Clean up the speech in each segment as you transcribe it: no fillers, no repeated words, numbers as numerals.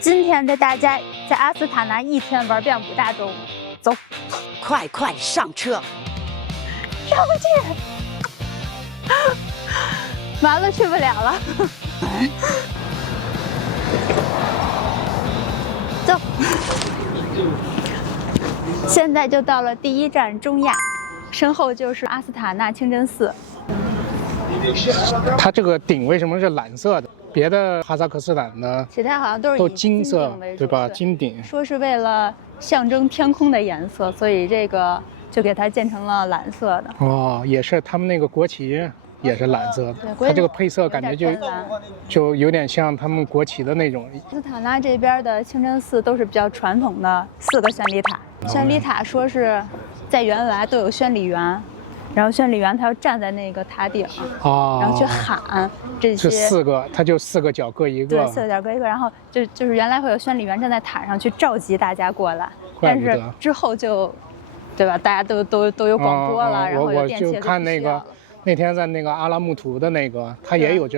今天带大家在阿斯塔纳一天玩遍5大洲，走，快快上车！上不去，完了去不了了。走，现在就到了第1站中亚，身后就是阿斯塔纳清真寺。它这个顶为什么是蓝色的？别的哈萨克斯坦的其他好像都是以金色，对吧？金顶。说是为了象征天空的颜色，所以这个就给它建成了蓝色的。哦，也是他们那个国旗也是蓝色的。对，它这个配色感觉就有点像他们国旗的那种。阿斯塔纳这边的清真寺都是比较传统的4个宣礼塔。宣礼塔说是在原来都有宣礼员。然后宣礼员他要站在那个塔顶，然后去喊这些。这4个，他就4个角各一个。对，4个角各一个。然后就是原来会有宣礼员站在塔上去召集大家过来，但是之后就，对吧？大家都有广播了，然后有电器。我就看那天在那个阿拉木图的那个，它也有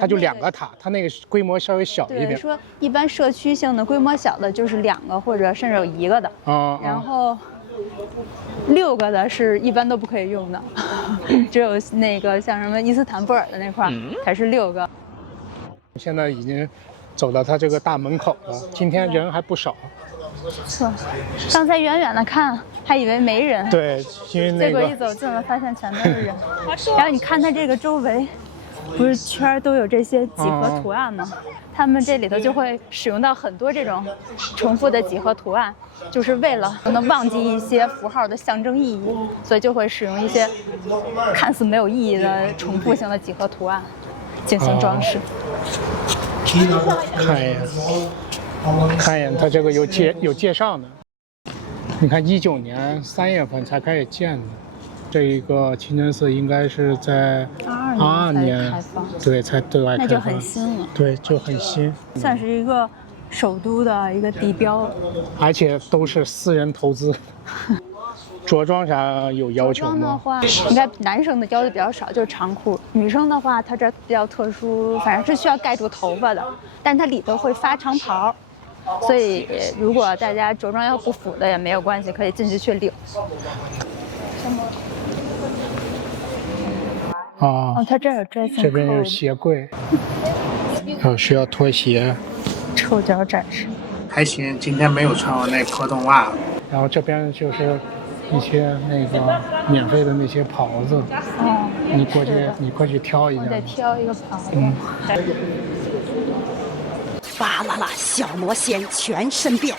它就2个塔，它那个规模稍微小一点。对，说一般社区性的规模小的就是2个或者甚至有1个的。然后。6个的是一般都不可以用的，只有那个像什么伊斯坦布尔的那块才是6个。现在已经走到他这个大门口了，今天人还不少。错，刚才远远的看还以为没人，对，因为结果一走近了发现全都是人。然后你看它这个周围，不是圈都有这些几何图案吗？他们这里头就会使用到很多这种重复的几何图案，就是为了不能忘记一些符号的象征意义，所以就会使用一些看似没有意义的重复性的几何图案进行装饰。看一眼，它这个有介绍的。你看，19年3月份才开始建的。这一个清真寺应该是在22年开放，对，才对外开放，那就很新了。对，就很新，算是一个首都的一个地标，而且都是私人投资。着装啥有要求吗？着装的话，应该男生的要求比较少，就是长裤。女生的话，它这比较特殊，反正是需要盖住头发的，但它里头会发长袍，所以如果大家着装要不符的也没有关系，可以进去领。哦，它这儿有这边有鞋柜，需要拖鞋，臭脚展示。还行，今天没有穿我那破洞袜。然后这边就是一些那个免费的那些袍子，你过去挑一下。我得挑一个袍子。巴啦啦，小魔仙全身变。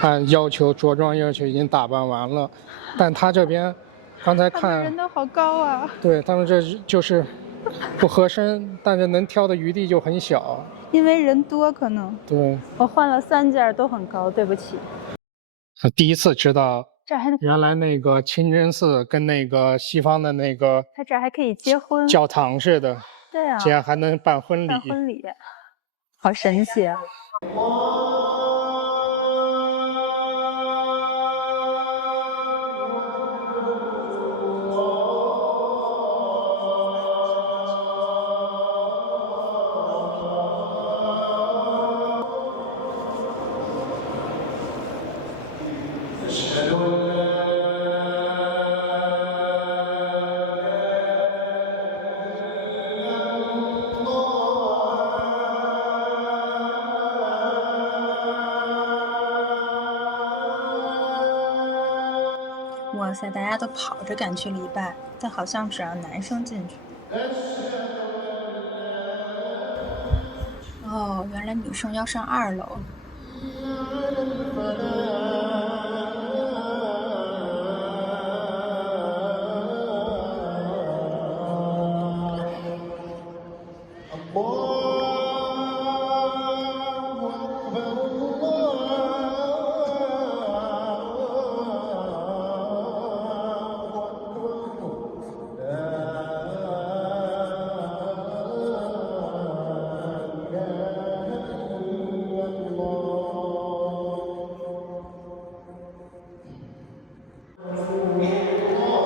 按着装要求已经打扮完了，但他这边。刚才看人都好高啊！对他们这就是不合身，但是能挑的余地就很小，因为人多可能。对，我换了3件都很高，对不起。第一次知道，这还原来那个清真寺跟那个西方的那个，它这还可以结婚，教堂似的。对啊，这样还能办婚礼。办婚礼，好神奇啊！哇塞，大家都跑着赶去礼拜，但好像只让男生进去。哦，原来女生要上2楼。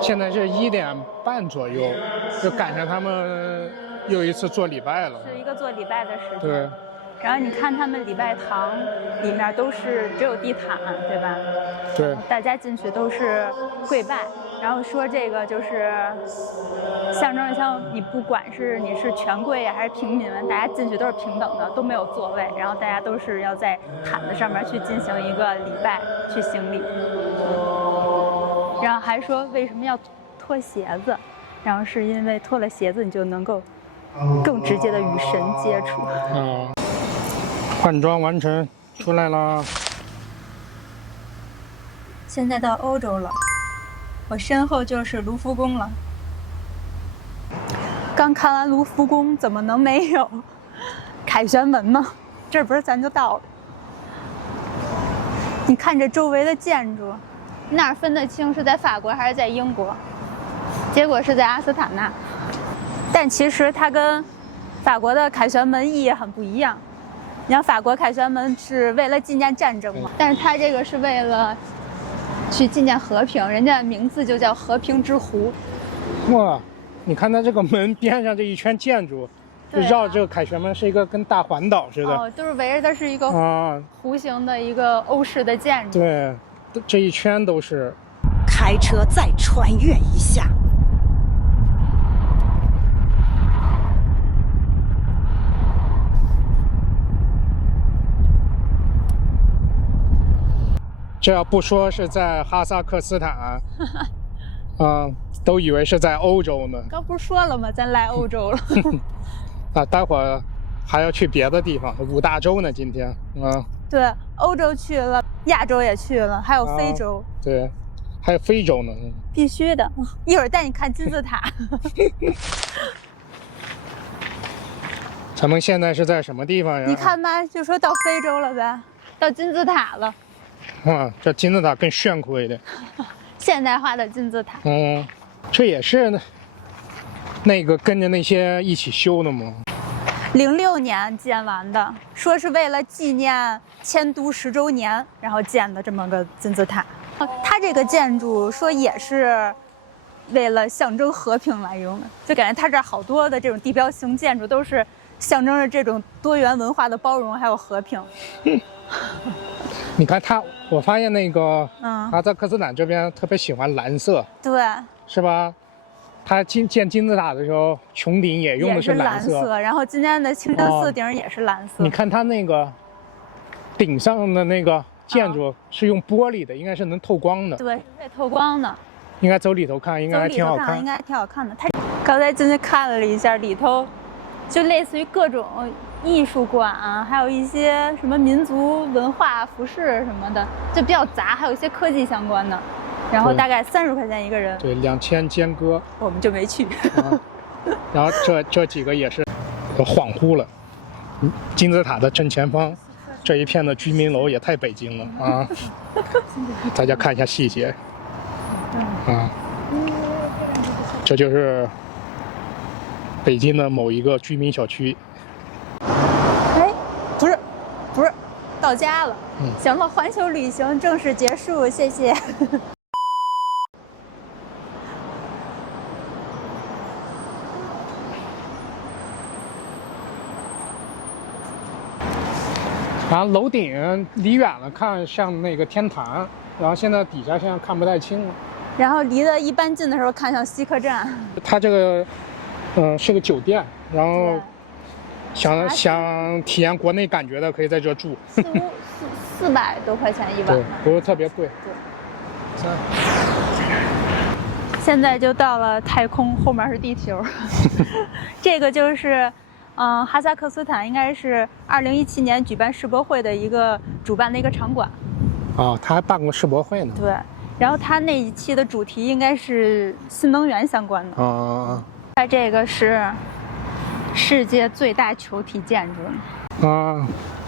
现在是1点半左右，就赶上他们又一次做礼拜了。是一个做礼拜的时间。对。然后你看他们礼拜堂里面都是只有地毯，对吧？对，大家进去都是跪拜，然后说这个就是象征着像你不管是你是权贵呀还是平民，大家进去都是平等的，都没有座位，然后大家都是要在毯子上面去进行一个礼拜，去行礼。然后还说为什么要脱鞋子，然后是因为脱了鞋子你就能够更直接的与神接触。换装完成，出来了。现在到欧洲了，我身后就是卢浮宫了。刚看完卢浮宫，怎么能没有凯旋门呢？这不是咱就到了。你看这周围的建筑，你哪分得清是在法国还是在英国？结果是在阿斯塔纳，但其实它跟法国的凯旋门意义很不一样。你像法国凯旋门是为了纪念战争嘛，但是它这个是为了去纪念和平，人家的名字就叫和平之湖。哇，你看它这个门边上这一圈建筑，就绕这个凯旋门是一个跟大环岛似的。哦，都是围着它是一个弧形的一个欧式的建筑。对，这一圈都是。开车再穿越一下。这要不说是在哈萨克斯坦，都以为是在欧洲呢。刚不是说了吗？咱来欧洲了。啊，待会儿还要去别的地方，5大洲呢，今天。对，欧洲去了，亚洲也去了，还有非洲。对，还有非洲呢。必须的，一会儿带你看金字塔。咱们现在是在什么地方呀？你看吧，就说到非洲了呗，到金字塔了。这金字塔更炫酷一点。现代化的金字塔。这也是那个跟着那些一起修的吗？06年建完的，说是为了纪念迁都10周年，然后建的这么个金字塔。它这个建筑说也是为了象征和平来用的，就感觉它这儿好多的这种地标性建筑都是象征着这种多元文化的包容还有和平。你看它，我发现那个哈萨克斯坦这边特别喜欢蓝色，对，是吧？它建金字塔的时候，穹顶也用的是蓝色，然后今天的清真寺顶也是蓝色。你看它那个顶上的那个建筑是用玻璃的，应该是能透光的。对，会透光的。应该走里头看，应该还挺好看。应该挺好看的。它刚才进去看了一下，里头就类似于各种艺术馆啊，还有一些什么民族文化服饰什么的，就比较杂，还有一些科技相关的。然后大概30块钱一个人。对，2000间隔。我们就没去。然后这几个也是，我恍惚了。金字塔的正前方，这一片的居民楼也太北京了啊！大家看一下细节。这就是北京的某一个居民小区。哎，不是，到家了。行了，环球旅行正式结束，谢谢。然后楼顶离远了看像那个天坛，然后现在底下现在看不太清了。然后离得一般近的时候看像西客站。它这个，是个酒店，然后想体验国内感觉的可以在这住。400多块钱一晚。对，不是特别贵。对。现在就到了太空，后面是地球。这个就是。哈萨克斯坦应该是2017年举办世博会的主办的一个场馆。他还办过世博会呢。对，然后他那一期的主题应该是新能源相关的。它这个是世界最大球体建筑。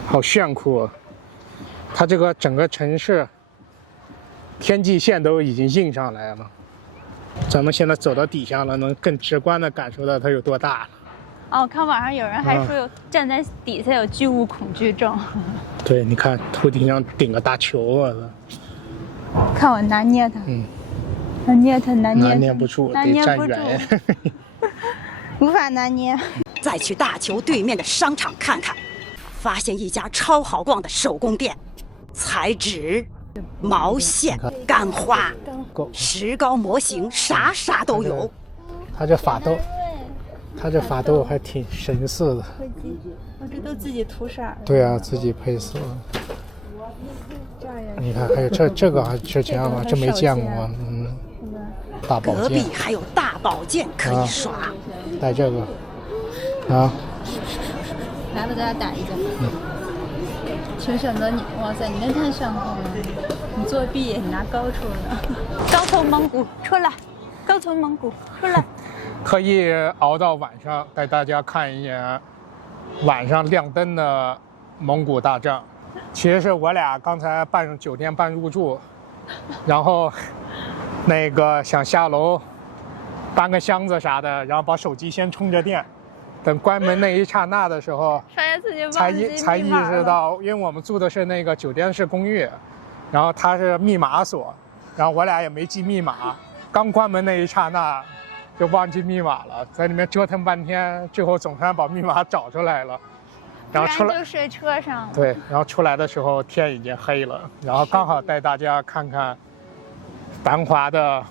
好炫酷啊！它这个整个城市天际线都已经印上来了。咱们现在走到底下了，能更直观的感受到它有多大了。看网上有人还说站在底下有巨物恐惧症。对，你看头顶上顶个大球啊！看我拿捏它，拿捏不住，得站远。无法拿捏。再去大球对面的商场看看，发现一家超好逛的手工店，裁纸、毛线、干花、石膏模型，啥啥都有。他这法斗，还挺神似的。我这都自己涂色。对啊，自己配色。你看，还有这个还之前我真没见过，大宝剑。隔壁还有大宝剑可以刷。带这个，啊。来了，大家打一架。请选择你。哇塞，你那太炫酷了！你作弊，你拿高处呢。刚从蒙古出来，刚从蒙古出来。特意熬到晚上，带大家看一眼晚上亮灯的蒙古大帐。其实是我俩刚才酒店办入住，然后那个想下楼搬个箱子啥的，然后把手机先充着电。等关门那一刹那的时候，发现自己忘记才意识到，因为我们住的是那个酒店式公寓，然后它是密码锁，然后我俩也没记密码，刚关门那一刹那就忘记密码了，在里面折腾半天，最后总算把密码找出来了。然后出来就睡车上了。对，然后出来的时候天已经黑了，然后刚好带大家看看繁华的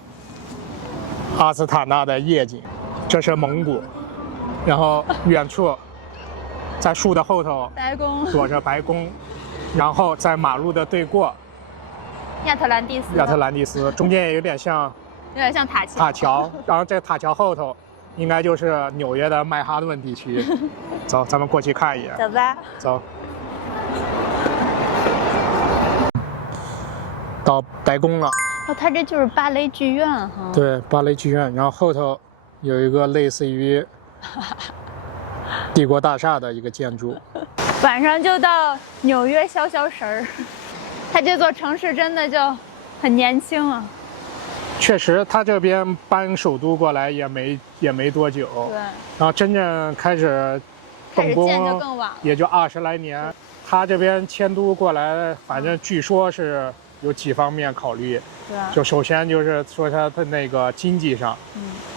阿斯塔纳的夜景。这是蒙古，然后远处在树的后头白宫躲着白宫，然后在马路的对过亚特兰蒂斯，中间也有点像塔桥，然后这塔桥后头应该就是纽约的曼哈顿地区。走，咱们过去看一眼。走吧。走。到白宫了。哦，它这就是芭蕾剧院哈。对，芭蕾剧院，然后后头有一个类似于帝国大厦的一个建筑。晚上就到纽约消消食儿，它这座城市真的就很年轻啊。确实，他这边搬首都过来也没多久，对。然后真正开始动工也就20来年。他这边迁都过来，反正据说是有几方面考虑。对。就首先就是说他的那个经济上，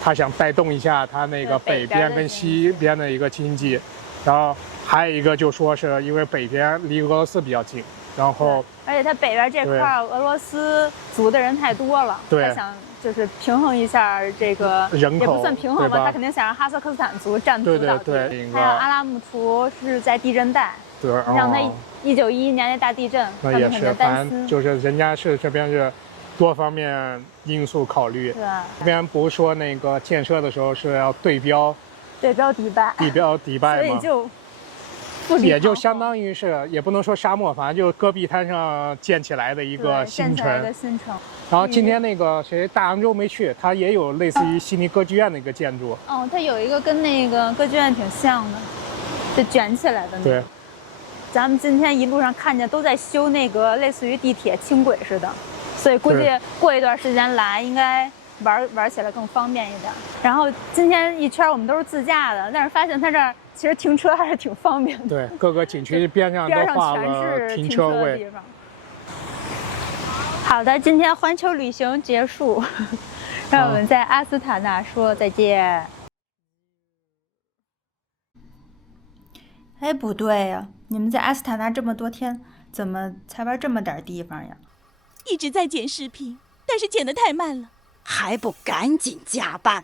他想带动一下他那个北边跟西边的一个经济，然后还有一个就说是因为北边离俄罗斯比较近。然后，而且它北边这块俄罗斯族的人太多了，他想就是平衡一下这个人口，也不算平衡吧，他肯定想让哈萨克斯坦族占主导地。还有阿拉木图是在地震带，对，像那1911年那大地震，那也是，反正就是人家是这边是多方面因素考虑。对，这边不是说那个建设的时候是要对标迪拜吗？所以就。也就相当于是，也不能说沙漠，反正就戈壁滩上建起来的一个新城。然后今天那个大洋洲没去，它也有类似于悉尼歌剧院的一个建筑。哦，它有一个跟那个歌剧院挺像的，就卷起来的那个。对。咱们今天一路上看见都在修那个类似于地铁轻轨似的，所以估计过一段时间来应该玩起来更方便一点。然后今天一圈我们都是自驾的，但是发现它这儿。其实停车还是挺方便的。对，各个景区边上都画了停车位。好的，今天环球旅行结束，让我们在阿斯塔纳说再见。哎，不对呀，你们在阿斯塔纳这么多天，怎么才玩这么点地方呀？一直在剪视频，但是剪得太慢了，还不赶紧加班？